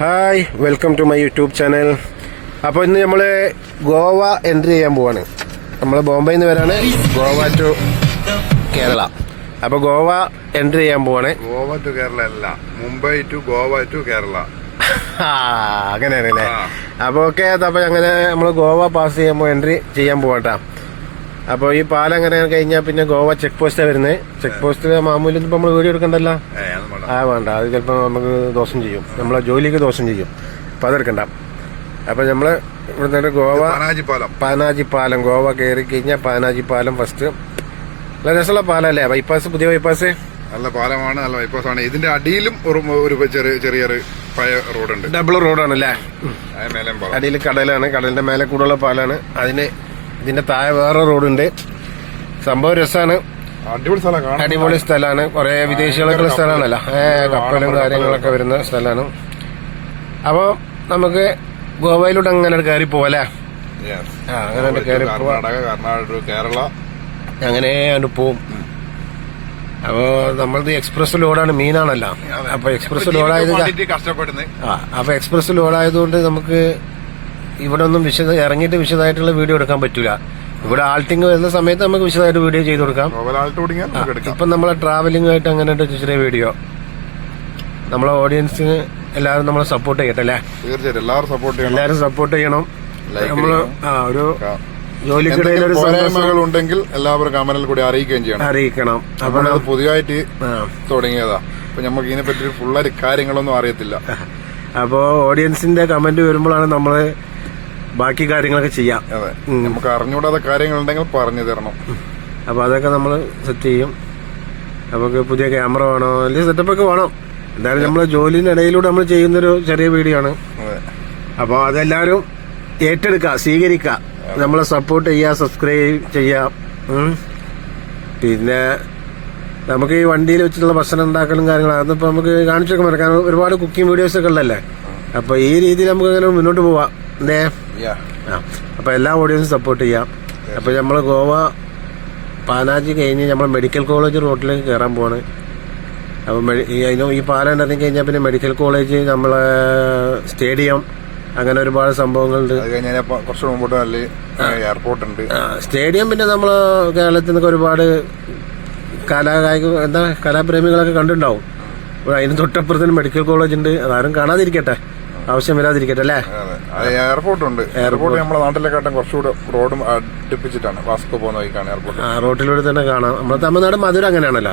Hi welcome to my YouTube channel അപ്പോൾ ഇന്ന് നമ്മൾ ഗോവ എൻട്രി ചെയ്യാൻ പോവാണ്. നമ്മൾ ബോംബെയിൽ നിന്ന് വരാണ്. ഗോവ ടു കേരള. അപ്പോൾ ഗോവ എൻട്രി ചെയ്യാൻ പോവാണ്. ഗോവ ടു കേരള അല്ല. Mumbai to Goa to Kerala. അങ്ങനെയാണ് അല്ലേ. അപ്പോൾ ഓക്കെ അപ്പോൾ അങ്ങനെ നമ്മൾ ഗോവ പാസ് ചെയ്യുമ്പോൾ എൻട്രി ചെയ്യാൻ പോവാട്ടാ. അപ്പോൾ ഈ പാലം അങ്ങനെ കഴിഞ്ഞാൽ പിന്നെ ഗോവ ചെക്ക് പോസ്റ്റാണ് വരുന്നത് ചെക്ക് പോസ്റ്റിൽ മാമൂലി നമ്മൾ വീഡിയോ എടുക്കണ്ടല്ലോ. ആ വേണ്ട. അത് ചിലപ്പോൾ നമുക്ക് ദോഷം ചെയ്യും. നമ്മളെ ജോലിക്ക് ദോഷം ചെയ്യും. അപ്പം അതെടുക്കണ്ട അപ്പം നമ്മൾ ഇവിടുന്ന് ഗോവ പനാജി പാലം. ഗോവ കയറി കഴിഞ്ഞാൽ പാനാജി പാലം ഫസ്റ്റ് നല്ല രസമുള്ള പാലല്ലേ? ബൈപ്പാസ് പുതിയ ബൈപ്പാസ് നല്ല പാലമാണ് നല്ല ബൈപ്പാസ് ആണ്. ഇതിന്റെ അടിയിലും ഒരു ചെറിയ ചെറിയ ചെറിയൊരു പഴയ റോഡുണ്ട് ഡബിൾ റോഡാണല്ലേ അല്ലേ അടിയിൽ കടലാണ്. കടലിന്റെ മേലെ കൂടുതലുള്ള പാലാണ്. അതിന് ഇതിന്റെ താഴെ വേറെ റോഡുണ്ട്. സംഭവം രസമാണ് അടിപൊളി സ്ഥലമാണ് അടിപൊളി സ്ഥലമാണ് കുറെ വിദേശികളൊക്കെ ഉള്ള സ്ഥലമാണല്ലോ ഏ കപ്പലും കാര്യങ്ങളൊക്കെ വരുന്ന സ്ഥലമാണ് അപ്പോൾ നമുക്ക് ഗോവയിലൂടെ അങ്ങനെ കയറി പോവല്ലേ. ആ അങ്ങനെ കയറി പോവാം. കർണാടക കർണാടക കേരള. അങ്ങനെ അങ്ങോട്ട് പോവും. അപ്പോ നമ്മളത് എക്സ്പ്രസ് ലോഡാണ് മീനാണല്ലോ. അപ്പൊ എക്സ്പ്രസ് ലോഡായത് ആ അപ്പൊ എക്സ്പ്രസ് ലോഡായതുകൊണ്ട് നമുക്ക് ഇവിടെ ഒന്നും വിശദ ഇറങ്ങിയിട്ട് വിശദമായിട്ടുള്ള വീഡിയോ എടുക്കാൻ പറ്റൂല. ഇവിടെ ആൾട്ടിങ് വരുന്ന സമയത്ത് നമുക്ക് വിശദമായിട്ട് വീഡിയോ ചെയ്ത് കൊടുക്കാം. ഇപ്പൊ നമ്മളെ ട്രാവലിംഗ് ആയിട്ട് അങ്ങനെ ചെറിയ വീഡിയോ. നമ്മളെ ഓഡിയൻസിന് എല്ലാവരും നമ്മളെ സപ്പോർട്ട് ചെയ്യട്ടെ അല്ലേ? തീർച്ചയായിട്ടും. എല്ലാവരും സപ്പോർട്ട് ചെയ്യണം. എല്ലാവരും സപ്പോർട്ട് ചെയ്യണം. നമ്മൾ ആ ഒരു ജോലിക്കിടയിൽ എന്തെങ്കിലും ഒരു പോരായ്മകൾ ഉണ്ടെങ്കിൽ എല്ലാവരും കമനിൽ കൂടി അറിയിക്കുകയും ചെയ്യണം. അറിയിക്കണം. അപ്പൊ അത് പുതിയതായിട്ട് തുടങ്ങിയതാ. അപ്പൊ നമുക്ക് ഇതിനെ പറ്റി ഫുള്ളായിട്ട് കാര്യങ്ങളൊന്നും അറിയത്തില്ല. അപ്പോ ഓഡിയൻസിന്റെ കമന്റ് വരുമ്പോഴാണ് നമ്മൾ ബാക്കി കാര്യങ്ങളൊക്കെ ചെയ്യാം. അതെ. നമുക്ക് അറിഞ്ഞുകൂടാതെ കാര്യങ്ങളുണ്ടെങ്കിൽ പറഞ്ഞു തരണം. അപ്പൊ അതൊക്കെ നമ്മൾ സെറ്റ് ചെയ്യും. നമുക്ക് പുതിയ ക്യാമറ വേണോ? അല്ലെങ്കിൽ സെറ്റപ്പ് ഒക്കെ വേണം. എന്തായാലും നമ്മൾ ജോലിന്റെ ഇടയിലൂടെ നമ്മൾ ചെയ്യുന്നൊരു ചെറിയ വീഡിയോ ആണ് അപ്പൊ അപ്പോൾ അതെല്ലാവരും ഏറ്റെടുക്കുക സ്വീകരിക്കുക. നമ്മളെ സപ്പോർട്ട് ചെയ്യുക സബ്സ്ക്രൈബ് ചെയ്യുക. പിന്നെ നമുക്ക് ഈ വണ്ടിയിൽ വെച്ചിട്ടുള്ള ഭക്ഷണം ഉണ്ടാക്കലും കാര്യങ്ങളും അതൊന്നും ഇപ്പൊ നമുക്ക് കാണിച്ചു വെക്കാൻ കാരണം ഒരുപാട് കുക്കിംഗ് വീഡിയോസ് ഒക്കെ ഉള്ളല്ലേ അപ്പൊ ഈ രീതിയിൽ നമുക്ക് അങ്ങനെ മുന്നോട്ട് പോവാം. ആ. അപ്പൊ എല്ലാ ഓഡിയൻസും സപ്പോർട്ട് ചെയ്യാം. അപ്പൊ നമ്മൾ ഗോവ പാനാജി കഴിഞ്ഞ് നമ്മൾ മെഡിക്കൽ കോളേജ് റോഡിലേക്ക് കയറാൻ പോവാണ്. അപ്പൊ മെഡി- ഈ പാലം ഇറങ്ങി കഴിഞ്ഞാൽ പിന്നെ മെഡിക്കൽ കോളേജ് നമ്മളെ സ്റ്റേഡിയം അങ്ങനെ ഒരുപാട് സംഭവങ്ങളുണ്ട്. കുറച്ച് മുമ്പോട്ട് നല്ല എയർപോർട്ട് ഉണ്ട്. സ്റ്റേഡിയം പിന്നെ നമ്മൾ കേരളത്തിൽ നിന്നൊക്കെ ഒരുപാട് കലാകായിക എന്താ കലാപ്രേമികളൊക്കെ കണ്ടിട്ടുണ്ടാവും. അപ്പോൾ അതിന് തൊട്ടപ്പുറത്തിന് മെഡിക്കൽ കോളേജ് ഉണ്ട്. അതാരും കാണാതിരിക്കട്ടെ. ആവശ്യം വരാതിരിക്കട്ടെ അല്ലേ? എയർപോർട്ട് ഉണ്ട്. എയർപോർട്ട് നമ്മുടെ നാട്ടിലെക്കാട്ടും കുറച്ചുകൂടെ റോഡും അടുപ്പിച്ചിട്ടാണ്. വാസ്കോ പോകുന്ന വഴിക്കാണ് എയർപോർട്ട് ആ റോട്ടിലൂടെ തന്നെ കാണാം. നമ്മുടെ തമിഴ്നാട് മധുര അങ്ങനെയാണല്ലോ.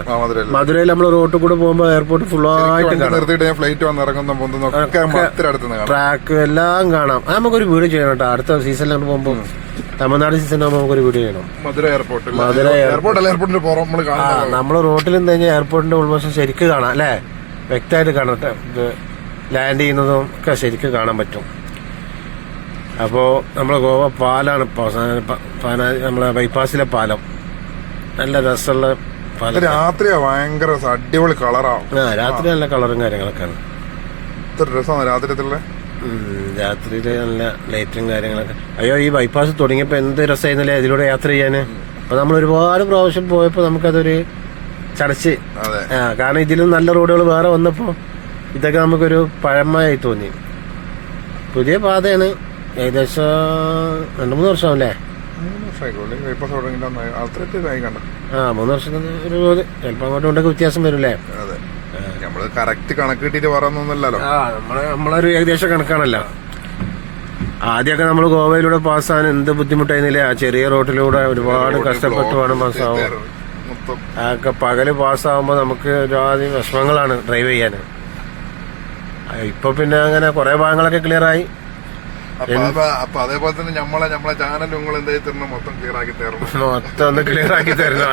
മധുരയിൽ നമ്മൾ റോട്ടിൽ കൂടെ പോകുമ്പോൾ എയർപോർട്ട് ഫുൾ ആയിട്ട് നിർത്തിയിട്ട് ഞാൻ ഫ്ലൈറ്റ് വന്ന് ഇറങ്ങുന്ന ട്രാക്ക് എല്ലാം കാണാം. നമുക്കൊരു വീട് ചെയ്യണം കേട്ടോ. അടുത്ത സീസണിൽ പോകുമ്പോൾ തമിഴ്നാട് സീസൺ ആകുമ്പോൾ നമുക്കൊരു വീഡിയോ ചെയ്യണം. മധുര എയർപോർട്ട് മധുര എയർപോർട്ട് എയർപോർട്ടിന്റെ പുറം നമ്മൾ നമ്മൾ റോട്ടിൽ നിന്ന് കഴിഞ്ഞാൽ എയർപോർട്ടിന്റെ ഉൾവശം ശരിക്ക് കാണാം അല്ലേ? വ്യക്തമായിട്ട് കാണട്ടെ ലാൻഡ് ചെയ്യുന്നതും ഒക്കെ ശരിക്കും കാണാൻ പറ്റും. അപ്പോൾ നമ്മളെ ഗോവ പാലാണ് നമ്മളെ ബൈപ്പാസിലെ പാലം. നല്ല രസമുള്ള പാലം. രാത്രിയാ ഭയങ്കര അടിപൊളി കളറാണ് ആ രാത്രി നല്ല കളറും കാര്യങ്ങളൊക്കെയാണ്. ഇത്ര രസമാണ് രാത്രിയത്തിലുള്ള നല്ല ലൈറ്റും കാര്യങ്ങളൊക്കെ. അയ്യോ ഈ ബൈപ്പാസ് തുടങ്ങിയപ്പോൾ എന്ത് രസമായിരുന്നല്ലേ ഇതിലൂടെ യാത്ര ചെയ്യാന്? അപ്പൊ നമ്മൾ ഒരുപാട് പ്രാവശ്യം പോയപ്പോൾ നമുക്കതൊരു ചടച്ച്. കാരണം ഇതിലും നല്ല റോഡുകൾ വേറെ വന്നപ്പോ ഇതൊക്കെ നമുക്കൊരു പഴമയായി തോന്നി. പുതിയ പാതയാണ്. ഏകദേശം രണ്ടു മൂന്ന് വർഷം അല്ലേ ആ മൂന്ന് വർഷത്തിന് ഒരു റോഡ് ചിലപ്പോ അങ്ങോട്ടും ഇങ്ങോട്ടൊക്കെ വ്യത്യാസം വരില്ലേ നമ്മൾ കറക്റ്റ് കണക്ക് കിട്ടിയിട്ട് ആ നമ്മളെ നമ്മളൊരു ഏകദേശ കണക്കാണല്ലോ. ആദ്യമൊക്കെ നമ്മൾ ഗോവയിലൂടെ പാസ്സാൻ എന്ത് ബുദ്ധിമുട്ടായിരുന്നില്ലേ? ആ ചെറിയ റോഡിലൂടെ ഒരുപാട് കഷ്ടപ്പെട്ട് വേണം പാസ്സാവാൻ. അതൊക്കെ പകൽ പാസ്സാവുമ്പോൾ നമുക്ക് ഒരുപാട് വിഷമങ്ങളാണ് ഡ്രൈവ് ചെയ്യാൻ ഇപ്പൊ പിന്നെ അങ്ങനെ കുറെ ഭാഗങ്ങളൊക്കെ ക്ലിയർ ആയി. അപ്പൊ അതേപോലെ തന്നെ നമ്മളെ നമ്മളെ ചാനൽ നിങ്ങൾ എന്തായി തരണം മൊത്തം ക്ലിയർ ആക്കി തരണം മൊത്തം ഒന്ന് ക്ലിയർ ആക്കി തരുന്നു.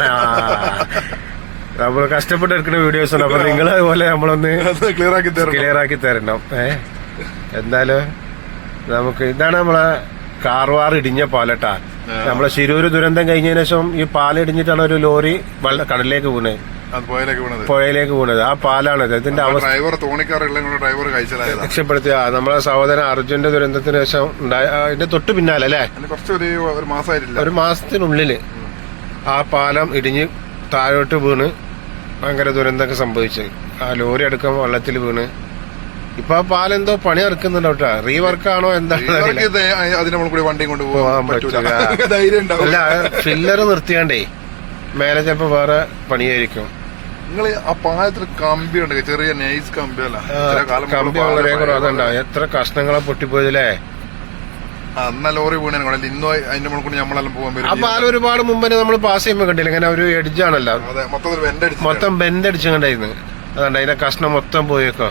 നമ്മൾ കഷ്ടപ്പെട്ട് എടുക്കുന്ന വീഡിയോസ് ഉണ്ട് അപ്പൊ നിങ്ങൾ അതുപോലെ നമ്മളൊന്ന് ക്ലിയർ ആക്കി തരണം. ക്ലിയർ ആക്കി തരണം. ഏ? എന്തായാലും നമുക്ക് ഇതാണ് നമ്മളെ കാർവാർ ഇടിഞ്ഞ പാലട്ടാ. നമ്മളെ ശിരൂര് ദുരന്തം കഴിഞ്ഞതിന് ശേഷം ഈ പാലം ഇടിഞ്ഞിട്ടാണ് ഒരു ലോറി കടലിലേക്ക് വീണത് പുഴയിലേക്ക് പോണത് ആ പാലാണ്. ഇതിന്റെ അവസ്ഥ ഡ്രൈവർ തോണിക്കാറുള്ള ഡ്രൈവർ രക്ഷപ്പെടുത്തിയ നമ്മളെ സഹോദരൻ അർജുന്റെ ദുരന്തത്തിന് ശേഷം ഉണ്ടായ അതിന്റെ തൊട്ട് പിന്നാലെ അല്ലേ? അതിന് കുറച്ച് ഒരു ഒരു മാസമായിട്ടില്ല ഒരു മാസത്തിനുള്ളിൽ ആ പാലം ഇടിഞ്ഞ് താഴോട്ട് വീണ് ഭയങ്കര ദുരന്തമൊക്കെ സംഭവിച്ചു. ആ ലോറി അടക്കം വെള്ളത്തിൽ വീണ്. ഇപ്പൊ ആ പാലെന്തോ പണി ഇറക്കുന്നുണ്ടോ കേട്ടോ. റീവർക്ക് ആണോ എന്താണ് ഇവർക്ക് ഇത് നമ്മൾ കൂടി വണ്ടിയും കൊണ്ട് പോകാൻ പോകാൻ പറ്റൂല. പറ്റൂല. ധൈര്യം ഉണ്ടാവും. അല്ല ഫില്ലർ നിർത്തിയാണ്ടേ മേലെ ചിലപ്പോ വേറെ പണിയായിരിക്കും. നിങ്ങൾ ആ പാലത്തിൽ കമ്പി ഉണ്ട്? ചെറിയ നൈസ് കമ്പി അല്ല? കമ്പി വളരെ പഴയ എത്ര കഷ്ണങ്ങളെ പൊട്ടിപ്പോയതില്ലേ അന്ന ലോറി വീണേനെ ഇന്നോ ഇന്നും അതിന്റെ മുകളിൽ കൂടി നമ്മളെല്ലാം പോകാൻ ആ വരും പാലം ഒരുപാട് മുമ്പേ നമ്മൾ പാസ് ചെയ്യുമ്പോൾ കണ്ടില്ല? ഇങ്ങനെ ഒരു എഡ്ജാണല്ലോ മൊത്തം ബെൻഡ് അടിച്ചു കണ്ടായിരുന്നു അതുകൊണ്ട് അതിന്റെ കഷ്ണം മൊത്തം പോയേക്കോ.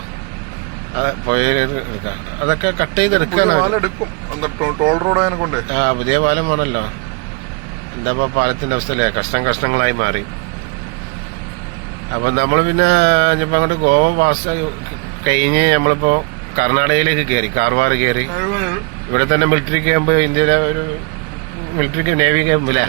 അതൊക്കെ കട്ട് ചെയ്തെടുക്കാനാണ് ആ പുതിയ പാലം വേണല്ലോ. എന്താ പാലത്തിന്റെ അവസ്ഥ അല്ലേ കഷ്ണം കഷ്ണങ്ങളായി മാറി. അപ്പൊ നമ്മൾ പിന്നെ ഇപ്പൊ അങ്ങോട്ട് ഗോവ പാസ് കഴിഞ്ഞ് നമ്മളിപ്പോ കർണാടകയിലേക്ക് കയറി കാർവാർ കയറി ഇവിടെ തന്നെ മിലിറ്ററി ക്യാമ്പ് ഇന്ത്യയിലെ ഒരു മിലിറ്ററി നേവി ക്യാമ്പ് അല്ലേ